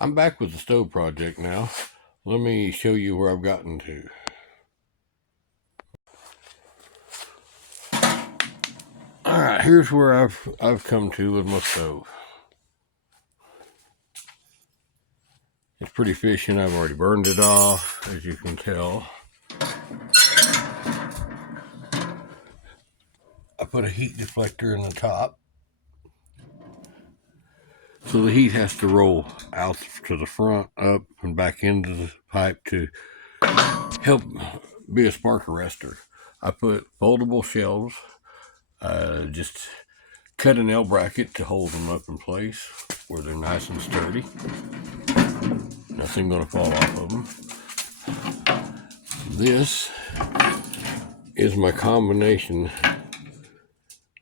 I'm back with the stove project now. Let me show you where I've gotten to. Alright, here's where I've come to with my stove. It's pretty efficient. I've already burned it off, as you can tell. I put a heat deflector in the top, so the heat has to roll out to the front, up, and back into the pipe to help be a spark arrestor. I put foldable shelves, just cut an L bracket to hold them up in place where they're nice and sturdy. Nothing going to fall off of them. This is my combination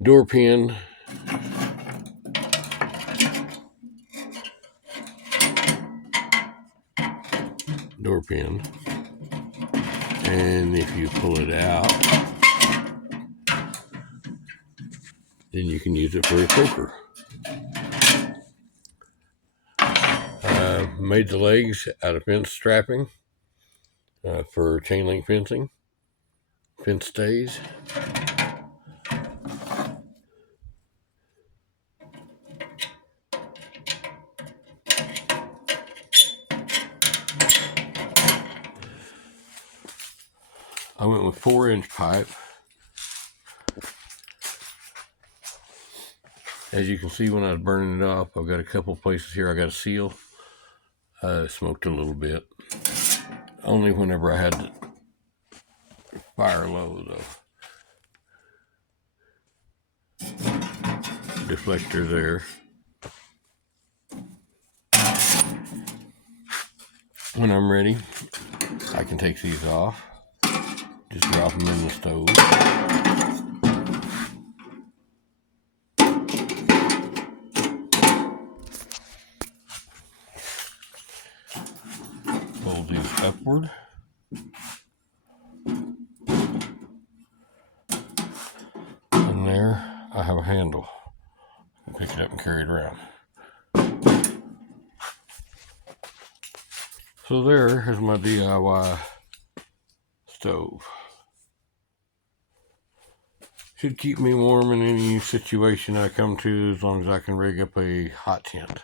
door pin and if you pull it out, then you can use it for a poker. Made the legs out of fence strapping for chain link fencing, fence stays. I went with 4-inch pipe. As you can see, when I was burning it off, I've got a couple places here I got to seal. Smoked a little bit. Only whenever I had the fire low, though. Deflector there. When I'm ready, I can take these off. Just drop them in the stove. Fold these upward. And there I have a handle. I can pick it up and carry it around. So there is my DIY stove. Should keep me warm in any situation I come to, as long as I can rig up a hot tent.